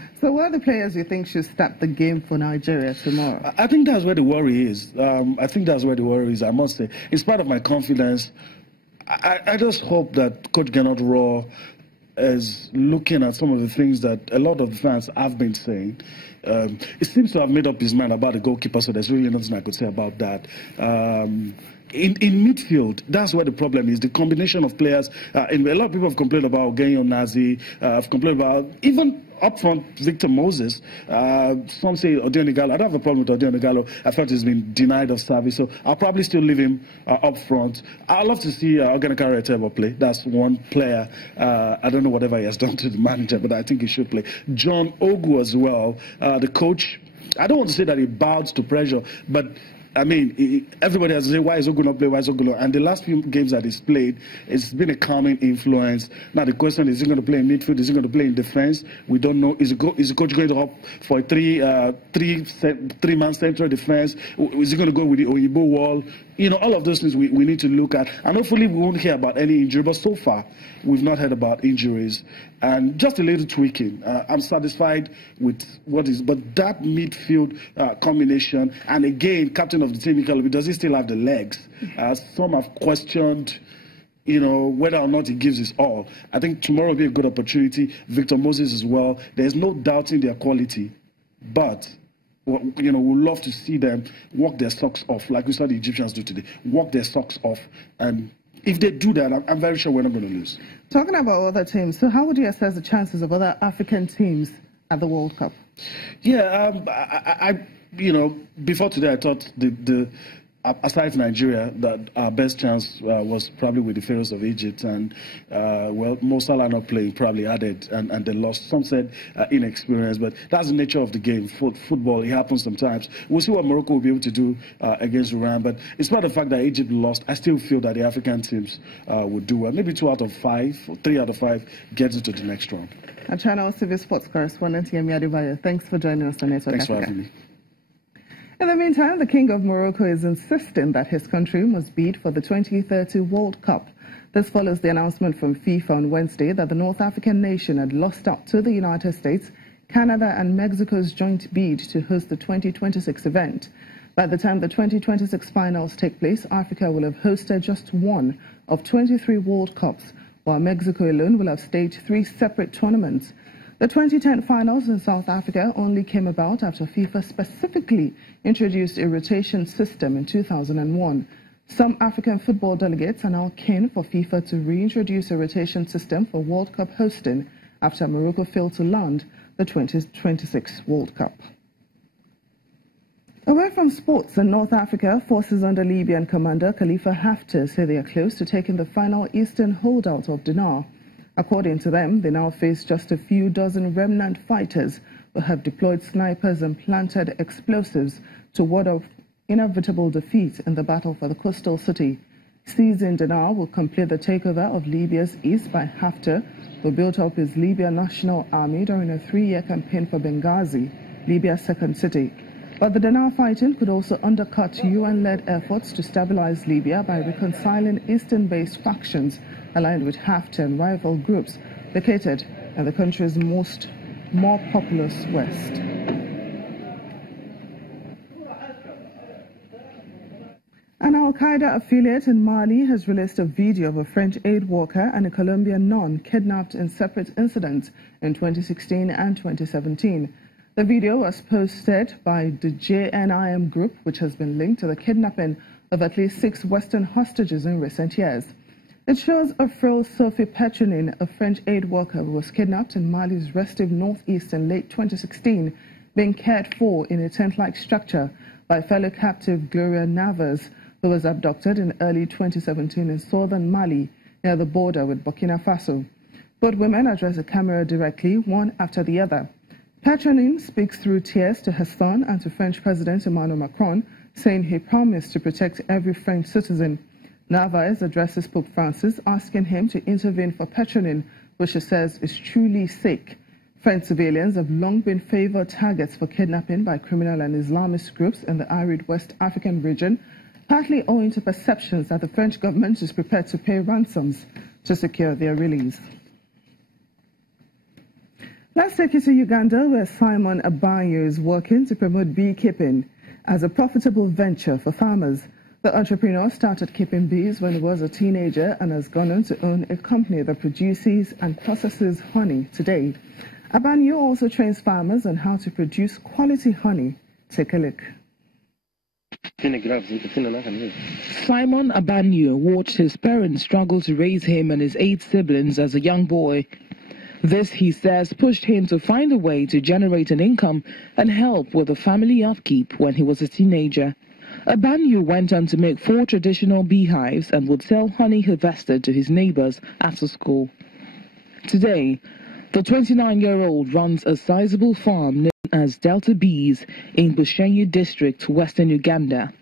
So what are the players you think should start the game for Nigeria tomorrow? I think that's where the worry is. I think that's where the worry is, I must say. It's part of my confidence. I just hope that Coach Gernot Raw is looking at some of the things that a lot of the fans have been saying. It seems to have made up his mind about the goalkeeper, so there's really nothing I could say about that. In midfield, that's where the problem is. The combination of players. A lot of people have complained about Genyo Nazi, have complained about even up front Victor Moses. Some say Odion Igalo. I don't have a problem with Odion Igalo. I felt he's been denied of service, so I'll probably still leave him up front. I'd love to see Oganekare Etebo play. That's one player. I don't know whatever he has done to the manager, but I think he should play. John Ogu as well, the coach. I don't want to say that he bows to pressure, but I mean, everybody has to say, why is Ogu not playing? Why is Ogu not? And the last few games that he's played, it's been a calming influence. Now the question is he going to play in midfield? Is he going to play in defense? We don't know. Is the coach going to opt for a three-man central defense? Is he going to go with the Oyibo wall? You know, all of those things we need to look at. And hopefully we won't hear about any injury. But so far, we've not heard about injuries. And just a little tweaking. I'm satisfied with what is. But that midfield combination, and again, captain of the team, Mikel Obi, does he still have the legs? Some have questioned, you know, whether or not he gives his all. I think tomorrow will be a good opportunity. Victor Moses as well. There's no doubting their quality. But you know, we'd love to see them walk their socks off, like we saw the Egyptians do today. Walk their socks off. And if they do that, I'm very sure we're not going to lose. Talking about other teams, so how would you assess the chances of other African teams at the World Cup? Yeah, you know, before today, I thought aside from Nigeria, that our best chance was probably with the Pharaohs of Egypt, and well, Mo Salah not playing probably added, and they lost. Some said inexperience, but that's the nature of the game. Football, it happens sometimes. We'll see what Morocco will be able to do against Iran, but it's not the fact that Egypt lost. I still feel that the African teams would do well. Maybe 2 out of 5, or 3 out of 5 gets into the next round. Our Channel Civil Sports correspondent Yemi Adebayo, thanks for joining us on Network Thanks Africa. for having me. In the meantime, the King of Morocco is insisting that his country must bid for the 2030 World Cup. This follows the announcement from FIFA on Wednesday that the North African nation had lost out to the United States, Canada and Mexico's joint bid to host the 2026 event. By the time the 2026 finals take place, Africa will have hosted just one of 23 World Cups, while Mexico alone will have staged 3 separate tournaments. The 2010 finals in South Africa only came about after FIFA specifically introduced a rotation system in 2001. Some African football delegates are now keen for FIFA to reintroduce a rotation system for World Cup hosting after Morocco failed to land the 2026 World Cup. Away from sports in North Africa, forces under Libyan commander Khalifa Haftar say they are close to taking the final eastern holdout of Dinar. According to them, they now face just a few dozen remnant fighters who have deployed snipers and planted explosives to ward off inevitable defeat in the battle for the coastal city. Seizing Dinar will complete the takeover of Libya's east by Haftar, who built up his Libyan National Army during a 3-year campaign for Benghazi, Libya's second city. But the Dinar fighting could also undercut UN-led efforts to stabilize Libya by reconciling eastern-based factions aligned with Haftar and rival groups located in the country's more populous west. An Al-Qaeda affiliate in Mali has released a video of a French aid worker and a Colombian nun kidnapped in separate incidents in 2016 and 2017. The video was posted by the JNIM group, which has been linked to the kidnapping of at least 6 Western hostages in recent years. It shows Afro Sophie Petronin, a French aid worker who was kidnapped in Mali's restive northeast in late 2016, being cared for in a tent-like structure by fellow captive Gloria Navas, who was abducted in early 2017 in southern Mali, near the border with Burkina Faso. Both women address the camera directly, one after the other. Petronin speaks through tears to her son and to French President Emmanuel Macron, saying he promised to protect every French citizen. Navas addresses Pope Francis, asking him to intervene for Petronin, which she says is truly sick. French civilians have long been favored targets for kidnapping by criminal and Islamist groups in the arid West African region, partly owing to perceptions that the French government is prepared to pay ransoms to secure their release. Let's take you to Uganda, where Simon Abayo is working to promote beekeeping as a profitable venture for farmers. The entrepreneur started keeping bees when he was a teenager and has gone on to own a company that produces and processes honey today. Abayo also trains farmers on how to produce quality honey. Take a look. Simon Abayo watched his parents struggle to raise him and his 8 siblings as a young boy. This, he says, pushed him to find a way to generate an income and help with the family upkeep when he was a teenager. Abayo went on to make 4 traditional beehives and would sell honey harvested to his neighbors after school. Today, the 29-year-old runs a sizable farm known as Delta Bees in Bushenyi district, western Uganda.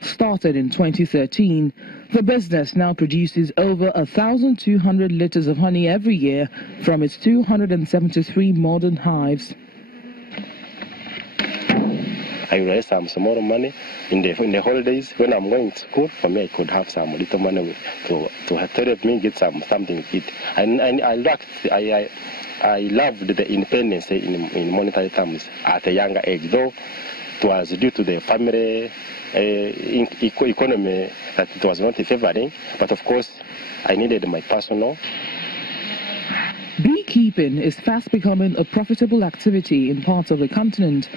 Started in 2013, the business now produces over 1,200 liters of honey every year from its 273 modern hives. I raise some small money in the holidays when I'm going to school. For me, I could have some little money to help me get something to eat. And I loved the independence in monetary terms at a younger age, though it was due to the family economy that it was not favoring. But of course, I needed my personal. Beekeeping is fast becoming a profitable activity in parts of the continent,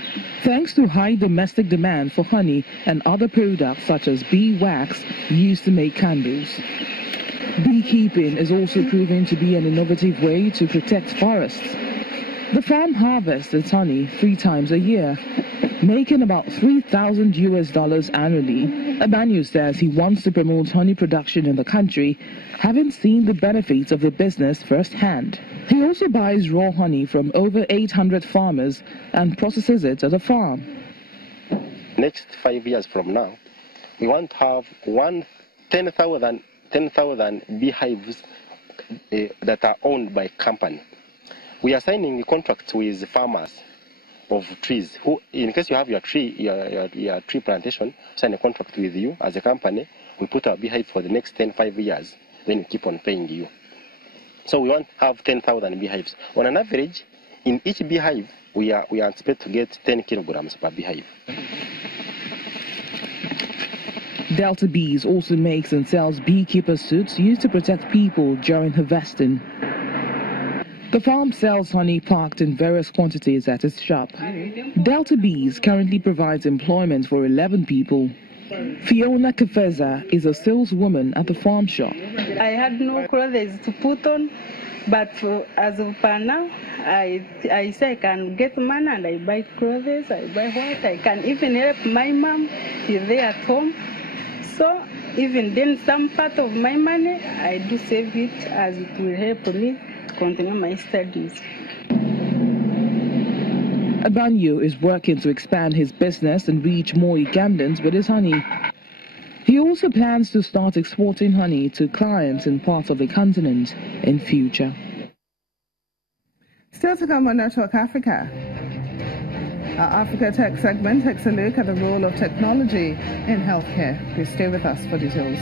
thanks to high domestic demand for honey and other products such as bee wax used to make candles. Beekeeping is also proving to be an innovative way to protect forests. The farm harvests its honey 3 times a year, making about $3,000 annually. Abayo says he wants to promote honey production in the country, having seen the benefits of the business firsthand. He also buys raw honey from over 800 farmers and processes it at a farm. Next 5 years from now, we want to have 10,000 beehives that are owned by company. We are signing contracts with farmers of trees who, in case you have your tree plantation, sign a contract with you as a company. We put our beehive for the next 5 years, then we keep on paying you. So we want to have 10,000 beehives. On an average, in each beehive, we are expected to get 10 kilograms per beehive. Delta Bees also makes and sells beekeeper suits used to protect people during harvesting. The farm sells honey packed in various quantities at its shop. Delta Bees currently provides employment for 11 people. Fiona Kefeza is a saleswoman at the farm shop. I had no clothes to put on, but as of now, I say I can get money and I buy clothes, I buy what I can even help my mom if they at home. So even then some part of my money, I do save it as it will help me to continue my studies. Abayo is working to expand his business and reach more Ugandans with his honey. He also plans to start exporting honey to clients in parts of the continent in future. Still to come on Network Africa. Our Africa Tech segment takes a look at the role of technology in healthcare. Please stay with us for details.